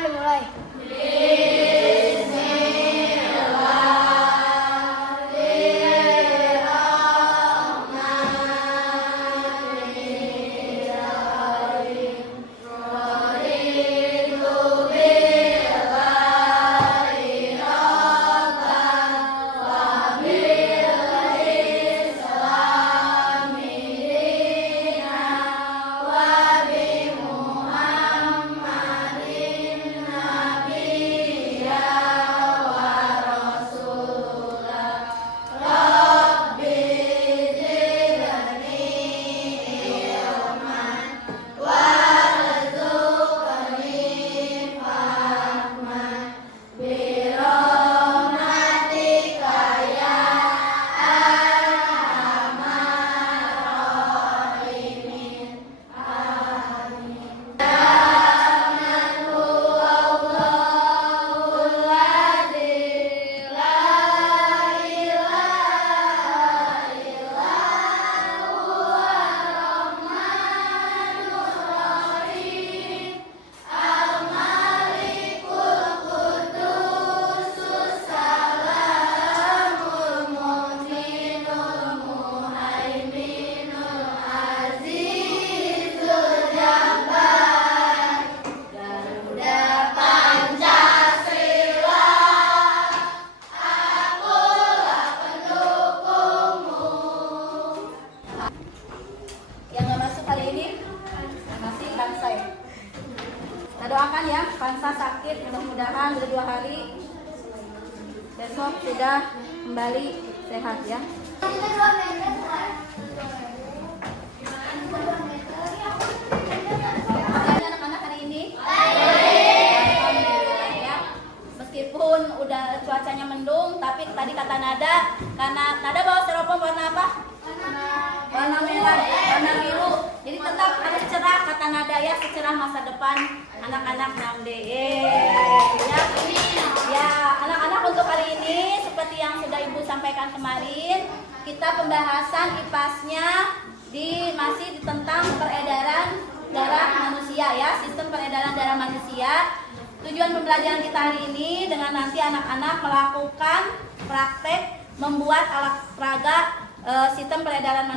Mulai. Doakan ya, Pansa sakit, mudah-mudahan udah 2 hari besok sudah kembali sehat ya. Anak-anak hari ini alhamdulillah ya. Meskipun udah cuacanya mendung, tapi tadi kata Nada, karena Nada bawa styrofoam warna apa? Warna merah, warna biru. Jadi tetap harus cerah kata Nada ya, secerah masa depan anak-anak 6D. Ya, anak-anak untuk kali ini seperti yang sudah Ibu sampaikan kemarin, kita pembahasan IPAS-nya masih tentang peredaran darah manusia ya, sistem peredaran darah manusia. Tujuan pembelajaran kita hari ini dengan nanti anak-anak melakukan praktek membuat alat peraga sistem peredaran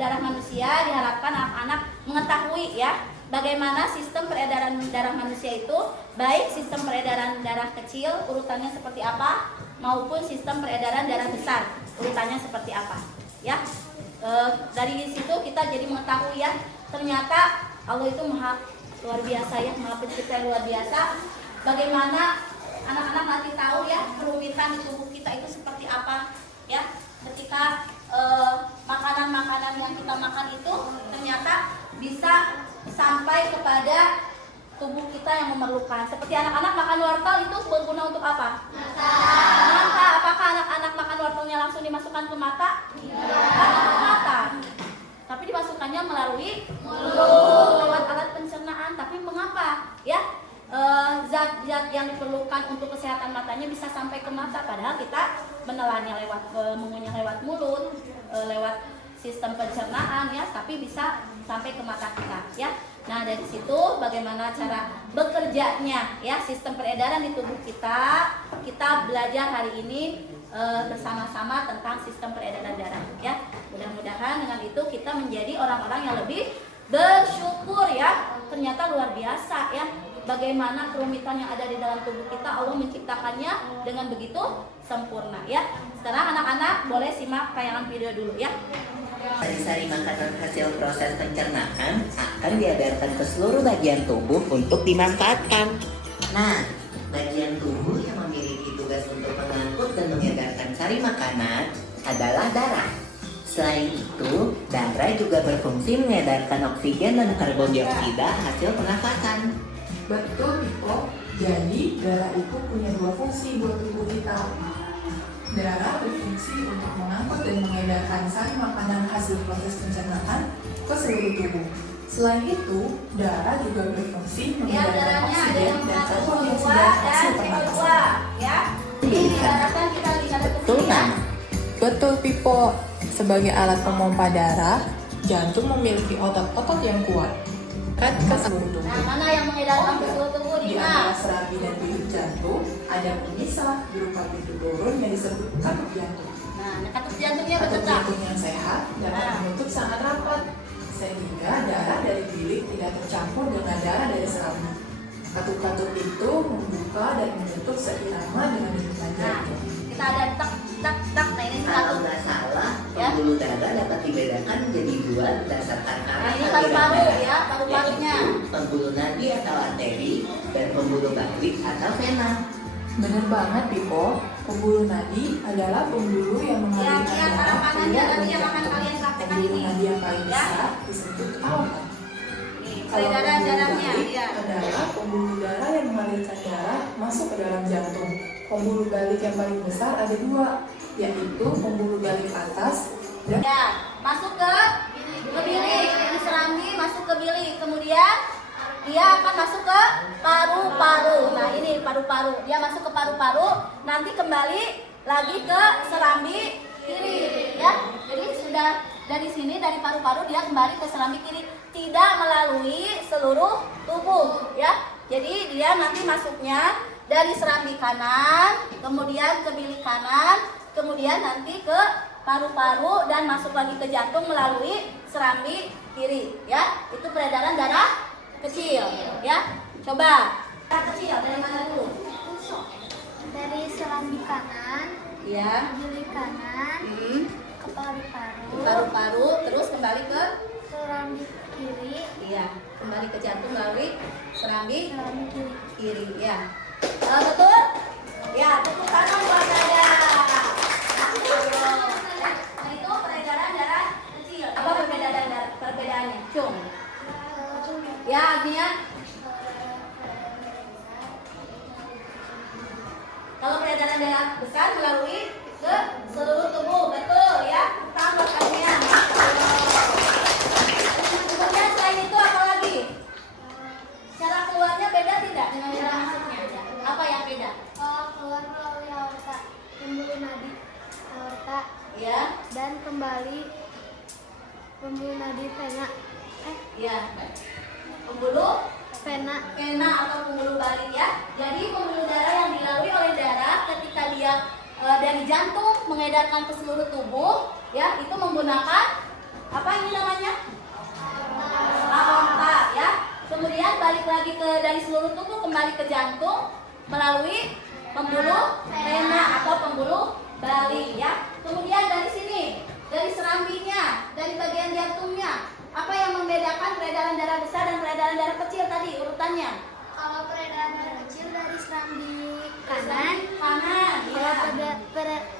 darah manusia. Diharapkan anak-anak mengetahui ya bagaimana sistem peredaran darah manusia itu, baik sistem peredaran darah kecil urutannya seperti apa maupun sistem peredaran darah besar urutannya seperti apa ya. Dari situ kita jadi mengetahui ya, ternyata Allah itu maha luar biasa ya, maha pencipta yang luar biasa. Bagaimana anak-anak nanti tahu ya kerumitan di tubuh kita itu seperti apa ya, ketika makanan-makanan yang kita makan itu ternyata bisa sampai kepada tubuh kita yang memerlukan. Seperti anak-anak makan wortel itu berguna untuk apa? Mata. Apakah anak-anak makan wortelnya langsung dimasukkan ke mata? Bukan ke mata, tapi dimasukkannya melalui mulut lewat alat pencernaan. Tapi mengapa ya zat-zat yang diperlukan untuk kesehatan matanya bisa sampai ke mata, padahal kita menelannya mengunyah lewat mulut, lewat sistem pencernaan ya, tapi bisa sampai ke mata kita ya. Nah, dari situ bagaimana cara bekerjanya ya sistem peredaran di tubuh kita. Kita belajar hari ini bersama-sama tentang sistem peredaran darah ya. Mudah-mudahan dengan itu kita menjadi orang-orang yang lebih bersyukur ya. Ternyata luar biasa ya, bagaimana kerumitan yang ada di dalam tubuh kita, Allah menciptakannya dengan begitu sempurna ya. Sekarang anak-anak boleh simak tayangan video dulu ya. Sari-sari makanan hasil proses pencernaan akan diedarkan ke seluruh bagian tubuh untuk dimanfaatkan. Nah, bagian tubuh yang memiliki tugas untuk mengangkut dan mengedarkan sari makanan adalah darah. Selain itu, darah juga berfungsi mengedarkan oksigen dan karbon dioksida hasil pernafasan. Betul, Piko. Jadi, darah itu punya dua fungsi buat tubuh kita. Darah berfungsi untuk mengangkut dan mengedarkan sari makanan hasil proses pencernaan ke seluruh tubuh. Selain itu, darah juga berfungsi Ya, mengedarkan darahnya ada oksigen yang dan mengandung karbon CO2 dioksida dan hasil CO2, pernafasan. ya. Ini diharapkan kita lihat ke Betul sini ya. kan? Betul, Pipo. Sebagai alat pemompa darah, jantung memiliki otot-otot yang kuat ke seluruh tubuh. Nah, mana yang mengedarkan ke seluruh tubuh, Di antara Dina? serambi dan bilik jantung, ada pemisah berupa pintu turun yang disebut katup jantung. Nah, katup jantungnya Katup bergetar. jantung yang sehat dapat Nah. menutup sangat rapat, sehingga darah dari bilik tidak tercampur dengan darah dari serambi. Katup-katup itu membuka dan menutup seirama dengan denyutan Nah, jantung. kita ada tak tak tak. Nah, ini Kalau katup. nggak salah, Ya. pembuluh darah dapat dibedakan menjadi dua berdasarkan Nah, arah ini aliran paru-paru darah, ya, paru-parunya. yaitu pembuluh nadi atau arteri dan pembuluh balik atau vena. Benar banget, Pipo. Pembuluh nadi adalah pembuluh yang mengalirkan Yang darah arah kanannya keluar nanti dari yang akan jantung. kalian praktekkan Pembuluh ini. nadi yang paling Ya. besar disebut aorta. Nih, Kalau peredaran pembuluh darahnya, balik ya. adalah pembuluh darah yang mengalirkan darah masuk ke dalam jantung. Pembuluh balik yang paling besar ada dua, yaitu pembuluh balik atas dan Ya, masuk ke bilik. Ini serambi masuk ke bilik. Kemudian dia akan masuk ke paru-paru. Nah, ini paru-paru. Dia masuk ke paru-paru, nanti kembali lagi ke serambi kiri, ya. Jadi sudah dari sini, dari paru-paru dia kembali ke serambi kiri, tidak melalui seluruh tubuh, ya. Jadi dia nanti masuknya dari serambi kanan, kemudian ke bilik kanan, kemudian nanti ke paru-paru dan masuk lagi ke jantung melalui serambi kiri, ya. Itu peredaran darah kecil, ya. Coba darah kecil dari mana dulu? Dari serambi kanan, Ya. bilik kanan, ke paru-paru, Paru-paru terus kembali ke serambi kiri, iya, kembali ke jantung melalui serambi serambi kiri. kiri, ya. Betul? Ya, tepuk tangan buat Dada. Nah, itu peredaran darah kecil. Apa perbedaannya? Cung. Ya, Agnia. Kalau peredaran darah besar melalui ke seluruh tubuh, betul ya. Tangan buat Agnia. Kemudian selain itu apa lagi? Cara keluarnya beda tidak dengan cara masuknya? Apa yang beda? Keluar melalui aorta, pembuluh nadi aorta, Ya, dan kembali pembuluh nadi vena, ya. Pembuluh vena. vena atau pembuluh balik ya. Jadi pembuluh darah yang dilalui oleh darah ketika dia dari jantung mengedarkan ke seluruh tubuh, ya, itu menggunakan apa ini namanya? Aorta, ya. Kemudian balik lagi ke dari seluruh tubuh kembali ke jantung melalui pembuluh vena atau pembuluh balik, ya. Kemudian dari sini, dari serambinya, dari bagian jantungnya, apa yang membedakan peredaran darah besar dan peredaran darah kecil tadi urutannya? Kalau peredaran darah kecil dari serambi kanan, Kanan, kalau ya.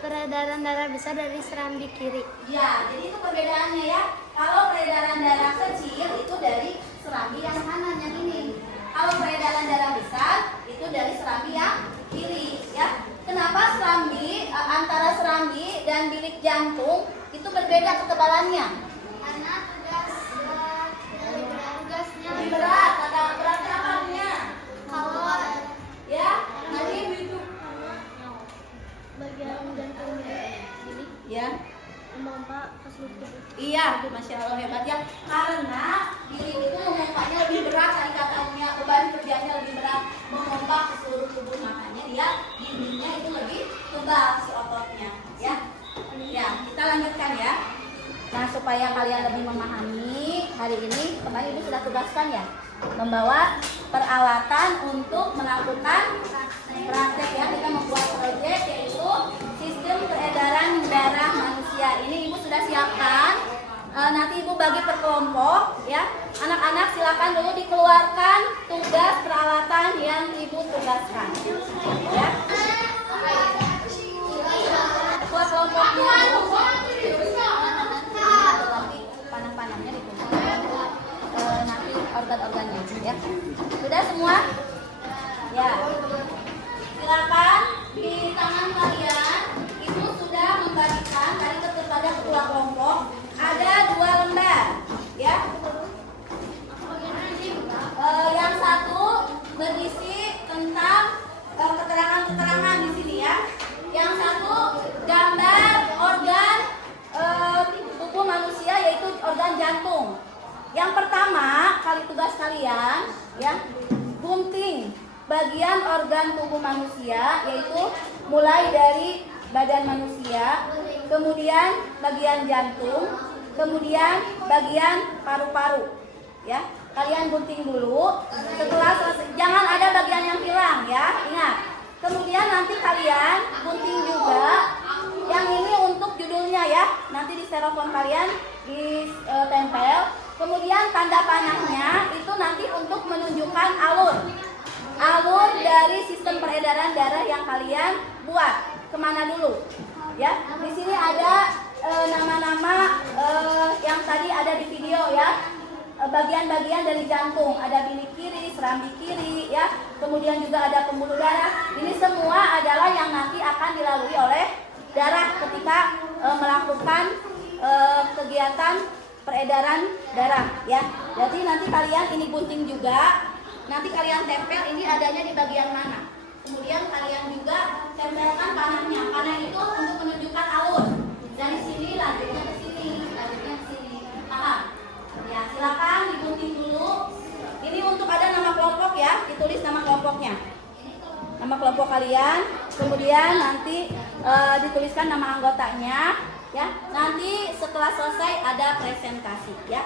peredaran darah besar dari serambi kiri. Ya, jadi itu perbedaannya ya. Kalau peredaran darah kecil itu dari serambi yang kanan yang ini. Kalau peredaran darah besar itu dari serambi yang kiri, ya. Kenapa serambi antara serambi dan bilik jantung itu berbeda ketebalannya? Karena tugasnya Lebih berat, kata beratnya apanya? kalau Ya, tadi bagian jantungnya ini ya. memompa ke seluruh tubuh. Iya, Masya Allah hebat ya. Karena bilik itu memompanya lebih berat, tadi katanya beban kerjanya lebih berat, memompa ke seluruh tubuh, makanya dia dindingnya itu lebih tebal si ototnya, ya. Ya, kita lanjutkan ya. Nah, supaya kalian lebih memahami, hari ini kemarin Ibu sudah tugaskan ya, membawa peralatan untuk melakukan praktek ya. Kita membuat proyek yaitu sistem peredaran darah manusia. Ini Ibu sudah siapkan. Nanti Ibu bagi per kelompok ya. Anak-anak silakan dulu dikeluarkan tugas peralatan yang Ibu tugaskan. Ya. Buat kelompoknya. Sudah semua? Ya. Silakan di tangan kalian ibu sudah membagikan tadi kepada ketua kelompok ada 2 lembar, ya. Yang satu berisi tentang keterangan-keterangan di sini ya. Yang satu gambar organ tubuh manusia yaitu organ jantung. Yang pertama kali tugas kalian ya gunting bagian organ tubuh manusia yaitu mulai dari badan manusia, kemudian bagian jantung, kemudian bagian paru-paru ya. Kalian gunting dulu. Setelah selesai, jangan ada bagian yang hilang ya, ingat. Kemudian nanti kalian gunting juga. Yang ini untuk judulnya ya, nanti di styrofoam kalian ditempel. Kemudian tanda panahnya itu nanti untuk menunjukkan alur dari sistem peredaran darah yang kalian buat kemana dulu ya. Di sini ada nama-nama yang tadi ada di video ya. Bagian-bagian dari jantung, ada bilik kiri, serambi kiri ya, kemudian juga ada pembuluh darah. Ini semua adalah yang nanti akan dilalui oleh darah ketika melakukan kegiatan peredaran darah ya. Jadi nanti kalian ini gunting juga, nanti kalian tempel ini adanya di bagian mana. Kemudian kalian juga tempelkan panahnya. Panah itu untuk menunjukkan alur. Dari sini lanjutnya ke sini, lanjutnya ke sini. Paham? Ya, silakan digunting dulu. Ini untuk ada nama kelompok ya, ditulis nama kelompoknya. Nama kelompok kalian, kemudian nanti dituliskan nama anggotanya ya. Nanti setelah selesai ada presentasi ya.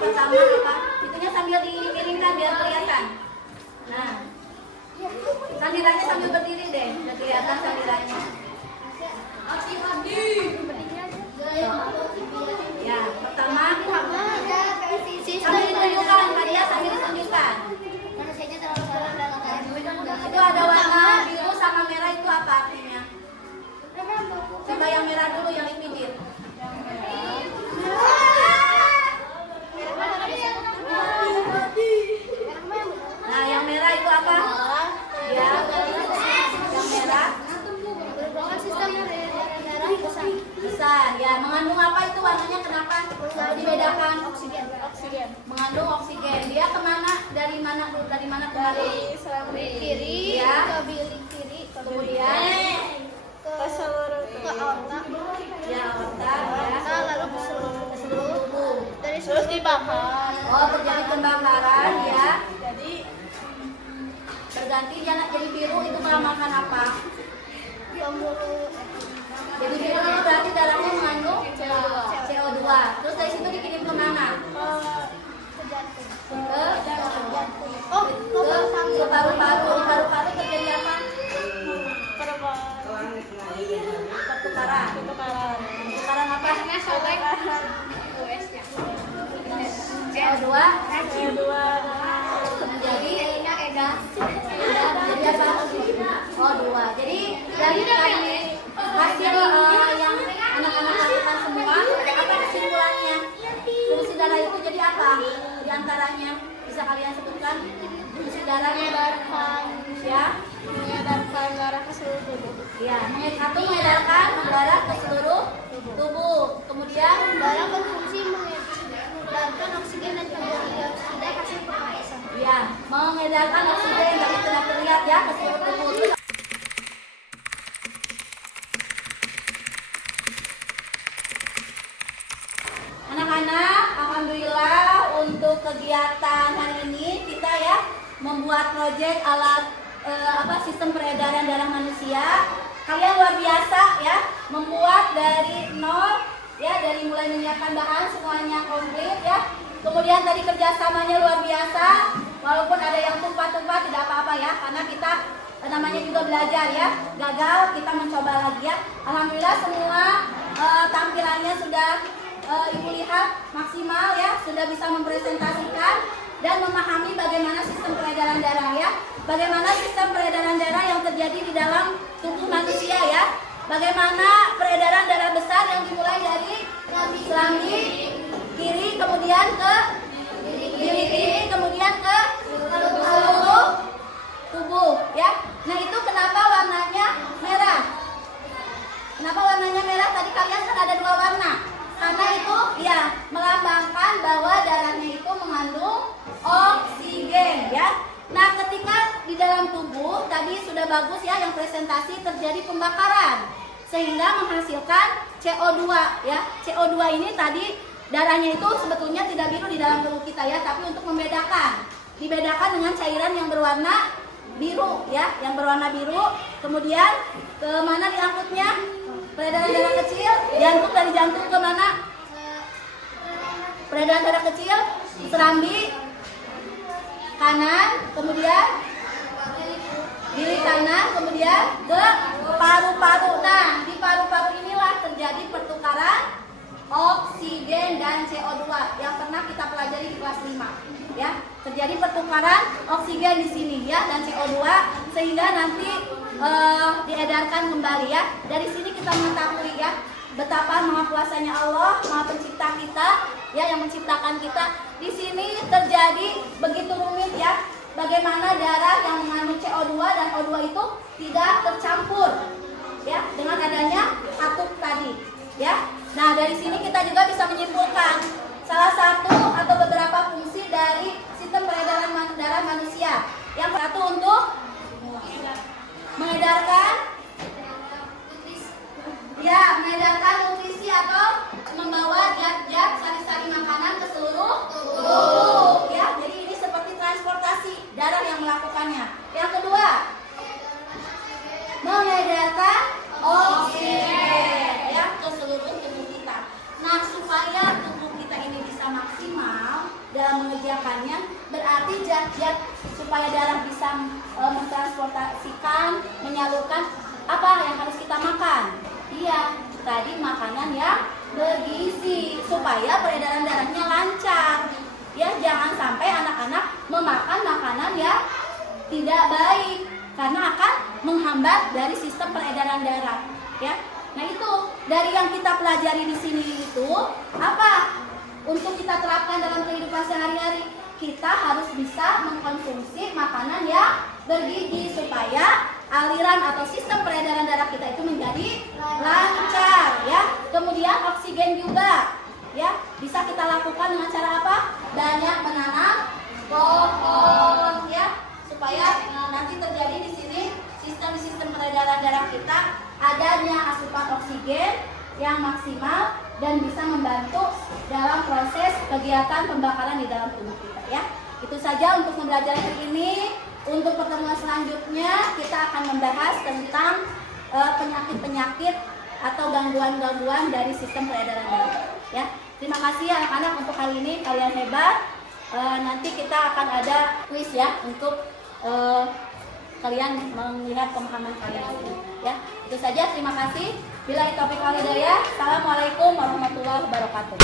pertama apa? Itunya sambil dimiringkan biar kelihatan. Nah, sambilannya sambil berdiri deh, biar kelihatan sambilannya. Hati-hati. dibedakan oksigen. mengandung oksigen. Dia kemana? Dari mana kemari? Serambi kiri Ya. ke bilik kiri, Kemudian ke seluruh ke otak. ya otak ya. Lalu ke seluruh Tubuh. dari terus dibakar. Oh, terjadi pembakaran ya. Jadi berganti jadi biru itu melambangkan apa? Pembuluh Jadi biru itu berarti darahnya mengandung CO2. Terus dari situ dikirim ke mana? ke jantung. Ke Oh, ke paru-paru. Di paru-paru terjadi apa? Pertukaran. Pertukaran apa? CO2 menjadi jadi apa? O2. Jadi dari hasil yang anak-anak lakukan semua, apa kesimpulannya? Polusi darah itu jadi apa? Di antaranya bisa kalian sebutkan? Polusi darah mengedarkan ya. darah ke seluruh tubuh. Ya, satu mengedarkan darah ke seluruh tubuh. Kemudian Darah berfungsi mengedarkan oksigen dan karbon dioksida hasil pernapasan. ya, mengedarkan oksigen tapi tidak terlihat ya ke seluruh tubuh. Anak-anak, alhamdulillah untuk kegiatan hari ini kita ya membuat proyek alat sistem peredaran darah manusia. Kalian luar biasa ya, membuat dari nol ya, dari mulai menyiapkan bahan semuanya komplit ya. Kemudian tadi kerjasamanya luar biasa, walaupun ada yang tumpah-tumpah tidak apa-apa ya, karena kita namanya juga belajar ya. Gagal kita mencoba lagi ya. Alhamdulillah semua tampilannya sudah Ibu lihat maksimal ya, sudah bisa mempresentasikan dan memahami bagaimana sistem peredaran darah ya. Bagaimana sistem peredaran darah yang terjadi di dalam tubuh manusia ya. Bagaimana peredaran darah besar yang dimulai dari serambi kiri, kemudian ke bilik kiri, kemudian ke seluruh tubuh ya. Nah itu kenapa warnanya merah? Kenapa warnanya merah? Tadi kalian kan ada dua warna. Karena itu ya melambangkan bahwa darahnya itu mengandung oksigen ya. Nah ketika di dalam tubuh tadi sudah bagus ya yang presentasi terjadi pembakaran sehingga menghasilkan CO2 ya. CO2 ini tadi darahnya itu sebetulnya tidak biru di dalam tubuh kita ya, tapi untuk dibedakan dengan cairan yang berwarna biru ya, yang berwarna biru. Kemudian ke mana diangkutnya? Peredaran darah kecil, jantung, dari jantung ke mana? Peredaran darah kecil, serambi kanan, kemudian bilik kanan, kemudian ke paru-paru. Nah, di paru-paru inilah terjadi pertukaran oksigen dan CO2 yang pernah kita pelajari di kelas 5 ya. Terjadi pertukaran oksigen di sini ya dan CO2 sehingga nanti diedarkan kembali ya. Dari sini kita mengetahui ya betapa maha kuasanya Allah, maha pencipta kita ya, yang menciptakan kita. Di sini terjadi begitu rumit ya, bagaimana darah yang mengandung CO2 dan O2 itu tidak tercampur ya dengan adanya atup tadi ya. Nah, dari sini kita juga bisa menyimpulkan salah satu atau beberapa fungsi dari sistem peredaran darah manusia. Yang satu untuk mengedarkan nutrisi atau membawa zat-zat sari-sari makanan ke seluruh tubuh ya. Jadi ini seperti transportasi darah yang melakukannya. Yang kedua, mengedarkan oksigen ya ke seluruh tubuh kita. Nah, supaya tubuh kita ini bisa maksimal dalam mengerjakannya, berarti zat-zat supaya darah bisa mentransportasikan, menyalurkan, apa yang harus kita makan? Iya, tadi makanan yang bergizi supaya peredaran darahnya lancar. Ya, jangan sampai anak-anak memakan makanan yang tidak baik karena akan menghambat dari sistem peredaran darah. Ya, nah itu dari yang kita pelajari di sini itu apa? Untuk kita terapkan dalam kehidupan sehari-hari, kita harus bisa mengkonsumsi makanan yang bergizi supaya aliran atau sistem peredaran darah kita itu menjadi lancar ya. Kemudian oksigen juga Ya, bisa kita lakukan dengan cara apa? Banyak menanam pohon ya, supaya nanti terjadi di sini sistem peredaran darah kita adanya asupan oksigen yang maksimal dan bisa membantu dalam proses kegiatan pembakaran di dalam tubuh kita ya. Itu saja untuk pembelajaran ini. Untuk pertemuan selanjutnya kita akan membahas tentang penyakit-penyakit atau gangguan-gangguan dari sistem peredaran darah ya. Terima kasih anak-anak untuk kali ini, kalian hebat. Nanti kita akan ada kuis ya untuk kalian melihat pemahaman kalian ya. Itu saja, terima kasih. Billahi taufiq wal hidayah. Assalamualaikum warahmatullahi wabarakatuh.